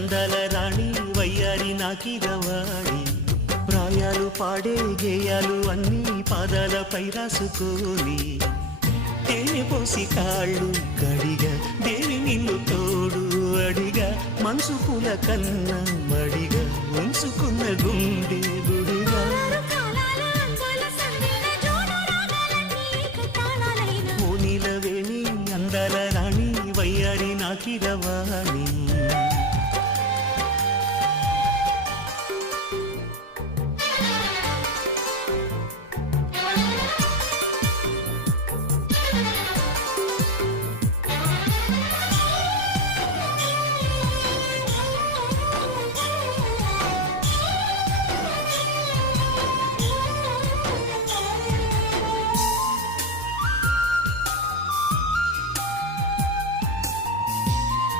అందాల రాణి వయ్యారి నాకిరవాణి ప్రాయాలు పాడే గేయాలు అన్నీ పాదాలపై రాసుకొని తేనె పోసి కాళ్ళు కడిగా దేవి నిన్ను తోడు అడిగా మనసు పూల కన్నా మడిగా ఉంచుకున్న గుండె గుడిగా ఓ నీలవేణి అందాల రాణి వయ్యారి నాకిరవాణి